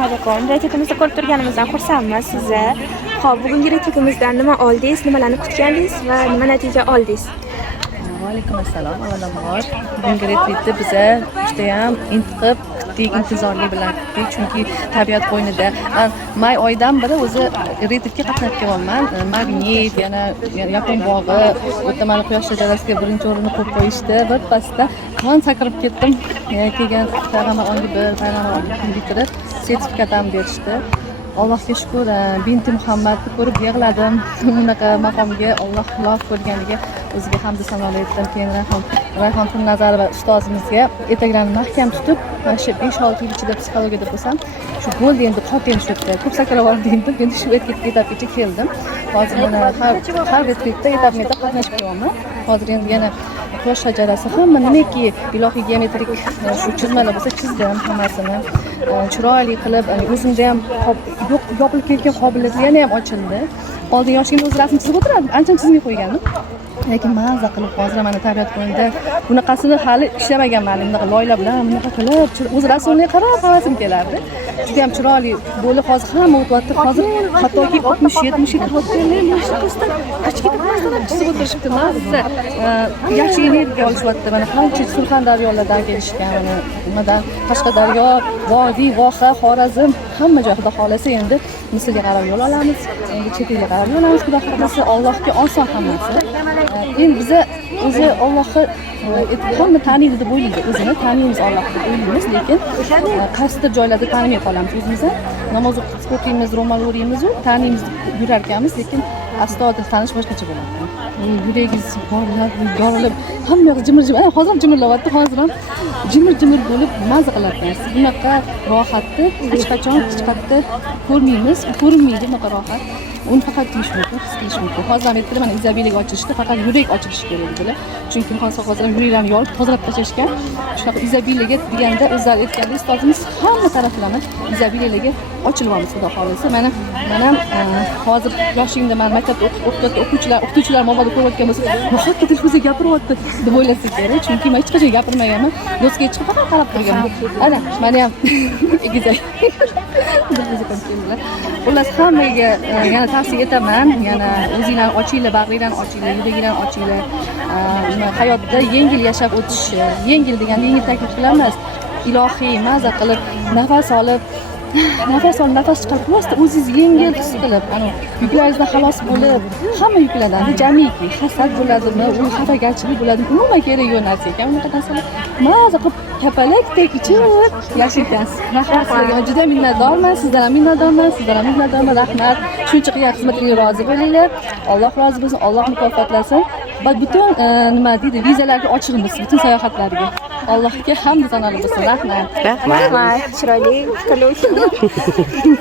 Assalomu alaykum. Reytingimizda ko'rib turganimizdan xursandmiz sizni. Xo'p, bugungi reytingimizdan nima oldingiz, nimalarni kutgandingiz va nima natija oldingiz? Alaykum assalom. Avvalambor bugungi reytingda biza judayam intiqib kutdik, intizorlik bilan kutdik, chunki tabiat qo'ynida may oyidan beri o'zi reytingga qatnab kelyapman. Magnit, yana Yapon bog'i, o'tamalar quyosh shajarasiga birinchi o'rinni qo'yib qo'yishdi. Birpasda qon sakrab ketdim. Kelgan payg'ambar ongi bir, payg'ambar ongi bitirib sertifikatlarni berishdi. Allohga shukr, binti Muhammadni ko'rib yig'ladim. Unaqa maqomga Alloh iloh ko'rganiga o'ziga hamd sanolar aytdim. Keyin Rayhon Nazarova ustozimizga etaklarini mahkam tutib, mana shu 5-6 yil ichida psixologiyada bo'lsam, shu bo'ldi endi qo'ydim shu yerda. Ko'p sakrab oldim endi, endi shu etapgacha keldim. Hozir mana har retritda etapmeda qatnashib kelyapman. Hozir endi yana quyosh shajarasi hamma nimaki ilohiy geometrik shu chizmalar bo'lsa chizdim hammasini. Chiroyli qilib, o'zimda ham yopilib ketgan qobiliyatlarim ham ochildi. Oldin yoshligimda o'z rasm chizib o'tirardim, ancha chizmay qo'ygandim. Lekin maza qilib hozir mana tabiat qo'ynida bunaqasini hali ishlamaganman. Bunaqa loylar bilan bunaqa qilib o'z rasmimga qarab havasim kelardi. Juda ham chiroyli bo'lib hozir hamma o'tyapti. Hozir hattoki 60-70 yil o'tganlar yoshlikdan qachqitib chizib o'tirishibdi. Maza yaxshi energiya olishyapti. Mana qancha Surxondaryolardan kelishgan, mana nimadan Qashqadaryo, Vodiy, Voha, Xorazm hamma joy Xudo xolasa endi Misrga qarab yo'l olamiz. Endi chet elga qarab yo'l olamiz. Xudo xolasa Allohga oson hammasi. Endi biza o'zi Allohni hamma taniydi deb o'ylaydi. O'zini taniymiz Allohni deb o'ylaymiz, lekin qaysidir joylarda tanimay qolamiz o'zimizni. Namoz o'qiymiz, ro'mol o'riymiz, taniymiz deb yurar ekanmiz, lekin astoydil tanish boshqacha bo'ladi. Yuragingiz yorilib, hamma yoq jimir-jimir. Hozir ham jimirlayapti, hozir ham jimir-jimir bo'lib maza qilyapmiz. Bunaqa rohatni hech qachon ko'rmaymiz, ko'rinmaydi bunaqa rohat. Uni faqat deyish mumkin, his qilish mumkin. Hozir ham aytdilar, mana izobiliyaga ochilishda faqat yurak ochilishi kerak dedilar. Chunki hozir yuraklarni yorib, tozalab tashlashgan. Shunaqa izobiliyaga deganda o'zlari aytganda ustozimiz hamma taraflama izobiliyaga ochilyapmiz Xudo xolasa. Mana hozir yoshligimda men maktabda o'qituvchilar mabodo ko'rayotgan bo'lsa, nahotki telefizda gapiryapti deb o'ylasa kerak. Chunki men hech qachon gapirmaganman. Yo'lga chiqib faqat qarab turganman. Ana, meni ham egizak. Xullas hammaga yana tavsiya etaman, yana o'zinglarni ochinglar, bag'ringlarni ochinglar, yuraginglarni ochinglar. Hayotda yengil yashab o'tish, yengil deganda yengil taklif qilamiz. Ilohiy maza qilib nafas olib, nafas chiqarib, просто o'zingiz yengil his qilib, yuklaringizdan xalos bo'lib, hamma yuklardan jamiki hasad bo'ladimi, u xafagarchilik bo'ladimi, umuman kerak yo'q narsa ekan. Unaqa narsalar maza qilib kapalakdek ichib yashaysiz. Rahmat sizlarga, juda minnatdorman, sizdan ham minnatdorman, rahmat. Shuncha qilgan xizmatingizga rozi bo'linglar. Alloh rozi bo'lsin, Alloh mukofotlasin. Va butun nima deydi, vizalarga ochilmiz, butun sayohatlarga. Allohga hamd sanolar bo'lsin. Rahmat. Chiroyli fikrlar uchun.